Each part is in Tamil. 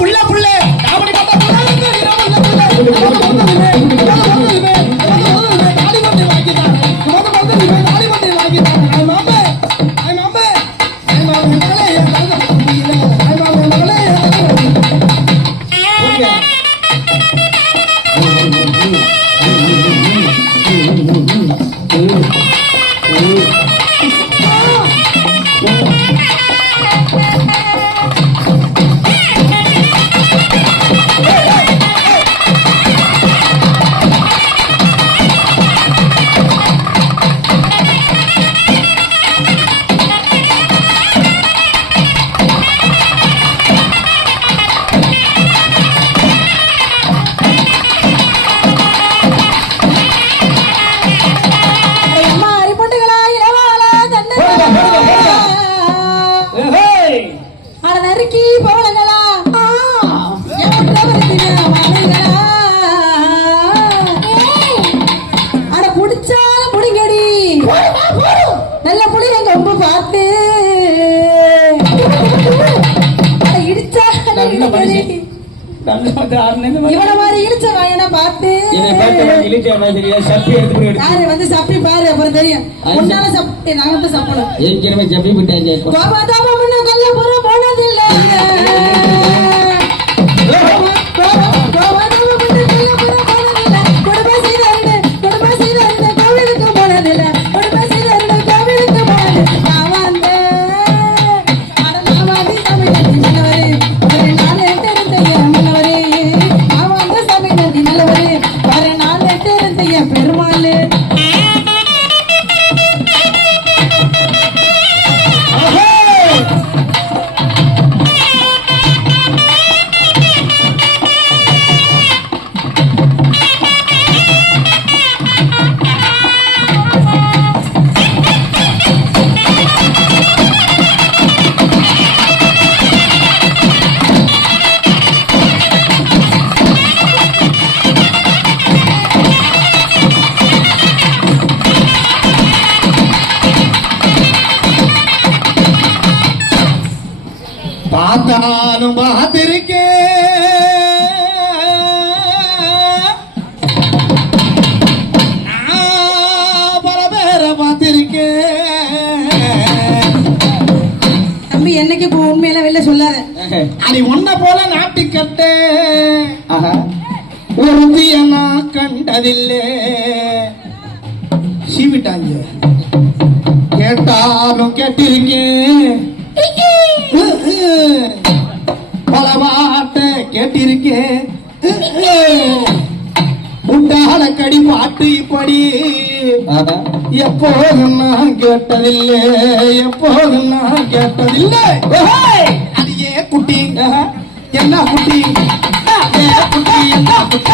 புள்ள புள்ள. இவன மாதிரி பார்த்து? என்னை பார்த்து இழிச்ச சப்பி எடுத்து போய் யாரு வந்து சப்பி பாரு அப்புறம் தெரியும். உன்னால சப்பி நான் வந்து சப்பணும். ஏற்கனவே சப்பி விட்டாங்க கோபா தாபா முன்ன கொல்ல போற பார்த்தாலும் பார்த்திருக்கேன் பல பேரை பார்த்திருக்கேன் தம்பி என்னைக்கு இப்போ உண்மையெல்லாம் வெளில சொல்லாத. அடி உன்ன போல நாட்டுக்கட்ட உறுதிய நான் கண்டதில்லை. சீவிட்டாங்க. கேட்டாலும் கேட்டிருக்கேன். பல பாட்டை கேட்டிருக்கேன் உண்டால கடி பாட்டு இப்படி எப்போதும் நான் கேட்டதில்லை எப்போதும் நான் கேட்டதில்லை! அது ஏன் குட்டி என்ன குட்டி குட்டி என்ன குட்டி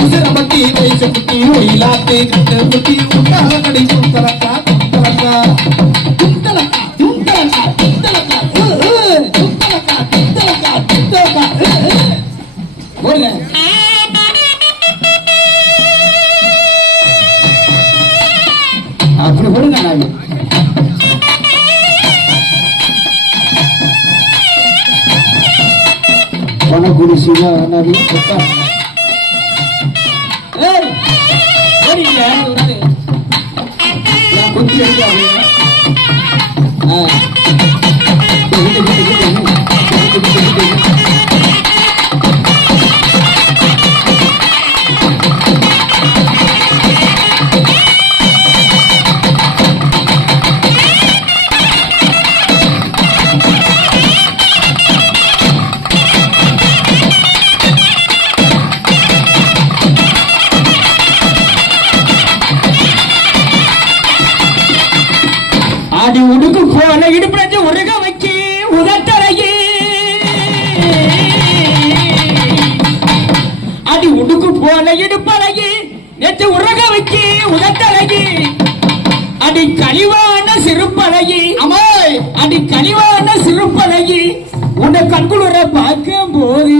சட்டி உண்டால கடிக்கும் கலக்கா கலக்கா உசிரமட்டி வயசு குட்டி ஒயிலாத்து கட்டு குட்டி உண்டால கடிக்கும் கலக்கா கலக்கா துண்டலக்கா துண்டலக்கா துண்டலக்கா துண்டலக்கா துண்டலக்கா துண்டலக்கா போடுங்க அப்படி போடுங்க நாங்க பணக்குடி சிவா நபி ஓடிங்க புத்தி எடுத்து ஆடி உடுக்கு போன இடுப்பு உருக வைக்கி உதட்டறையே. அடி உடுக்கு போன இடுப்பழகி நேற்று உருக வைக்கி உதட்டழகி அடி கனிவான சிறுப்பழகி அம்மாய்! அடி கனிவான சிறுப்பழகி உன்னை கண்குளுர பார்க்கும் போது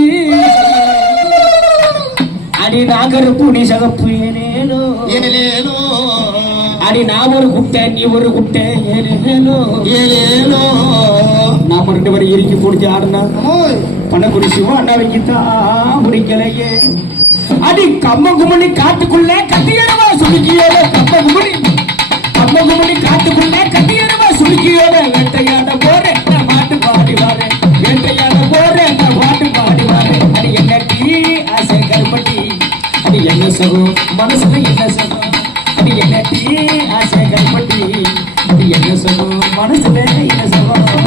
அடி நாகருப்பு நீ சகப்பு ஏனேனோ? ஏலேலோ அடி நான் ஒரு குட்டை நீ ஒரு குட்டை ஏனேனோ ஏலேலோ வரை இறுக்கி பிடிச்சி ஆடுனா? ஓய். பண்ணக்குடி சிவா அண்ணாவைக்கு தான் பிடிக்கலையே அடி கம்ம குமணி காட்டுக்குள்ள கத்தியடவா சுருக்கியோட கம்ம குமணி கம்ம குமணி காட்டுக்குள்ள கத்தியடவா சுருக்கியோட வேட்டையாட போறேன் நான் பாட்டு பாடி வரேன் வேட்டையாட போறேன் நான் பாட்டு பாடி வரேன் அடி என்ன டீ? ஆசை கருப்பட்டி அடி என்ன சகம் மனசுல என்ன சகம் என்ன தீ ஆசை கருப்பட்டி என்ன சொல்லும்? மனசுல என்ன சகம்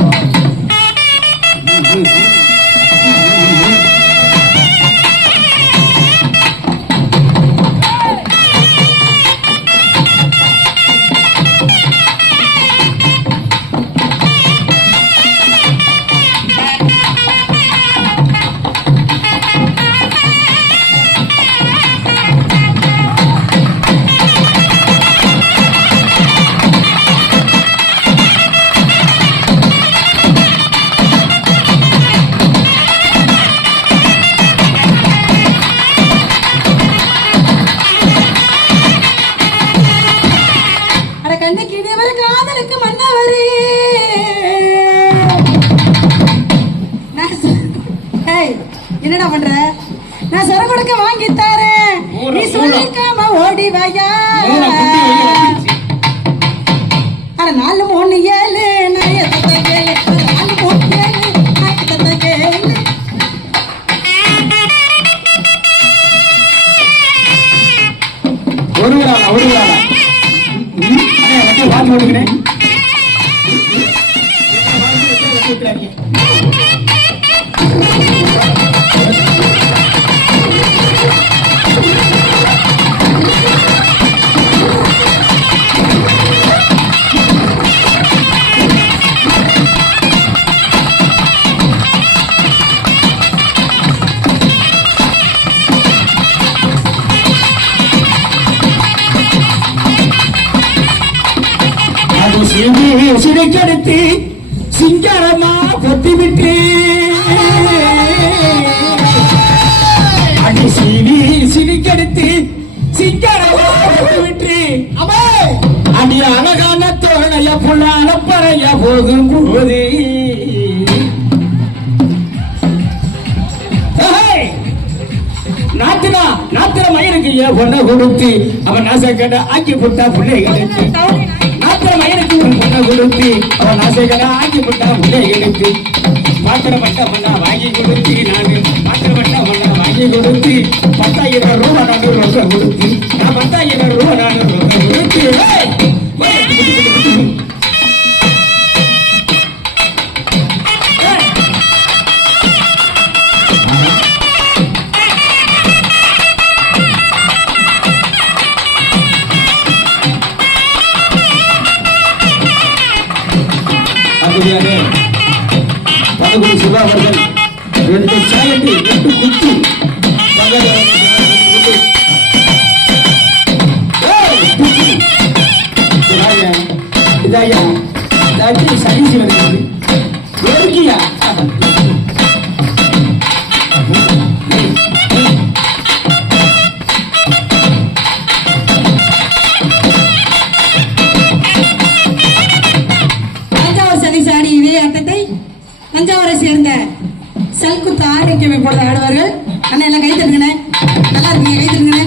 அது சிந்தி சிங்காரமா கொத்தி விட்டு அடி சீனி சிரிக்கடுத்து சிங்காரமா கொத்தி விட்டு அம்மே அடி அழகான தோணைய புள்ளான பறைய போகும் போது நாத்தினா நாத்திர மயிருக்கு ஏன் பொண்ணை கொடுத்து அவன் நாசக்கடை ஆக்கி போட்டா பிள்ளைகளுக்கு. கொடுத்து அவன் நாசக்கடை ஆக்கி போட்டா உள்ளே பாத்திர பாத்திரப்பட்ட மண்ணா வாங்கி கொடுத்து நான். பாத்திரப்பட்ட மண்ணா வாங்கி கொடுத்து பத்தாயிரம் ரூபாய் நான் ரூபாய் கொடுத்து அப்படியானே பதகுடி சிவா அவர்கள் ரெண்டு சேலட்டி ரெண்டு குச்சி இதாயா, ஆரோக்கியம் இப்பொழுது ஆடுவார்கள். அண்ணா எல்லாம் கை தட்டுங்கண்ணே. நல்லா இருக்கீங்க கை தட்டுங்கண்ணே.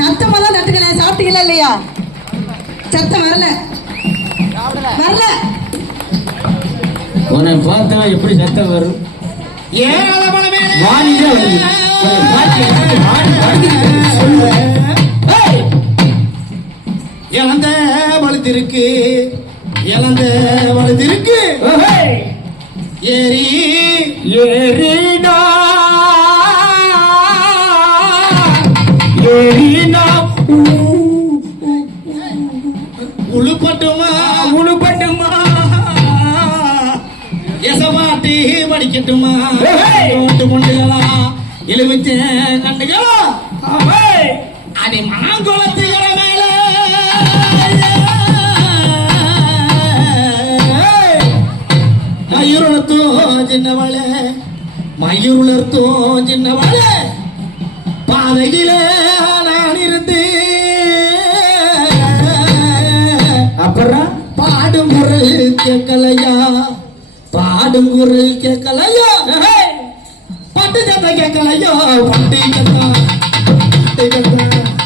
சத்தமா தான் தட்டுங்கண்ணே. சாப்பிட்டீங்களா இல்லையா? சத்தம் வரல. வரல. உன்னை பார்த்தா எப்படி சத்தம் வரும்? வாணிதான் இழந்த வலுத்திருக்கு இழந்த வலுத்திருக்கு ஏரி ஏறினா. ஏறினா. உழுப்பட்டுமா. உழுப்பட்டுமா. எசமாட்டி படிக்கட்டுமா. ஓட்டு கொண்டுகளா. எலுமிச்ச கண்டுகளா. அது மாங்குளத்துகள. சின்னவளே மயூருளத்தும் சின்னவளே பாதையிலே நான் இருந்து அப்புறம் பாடும் குரல் கேட்கலையா? பாடும் குரல் கேட்கலையா? பட்டு சத்தம் கேட்கலையோ? பட்டு சத்தம் பட்டு சத்தம்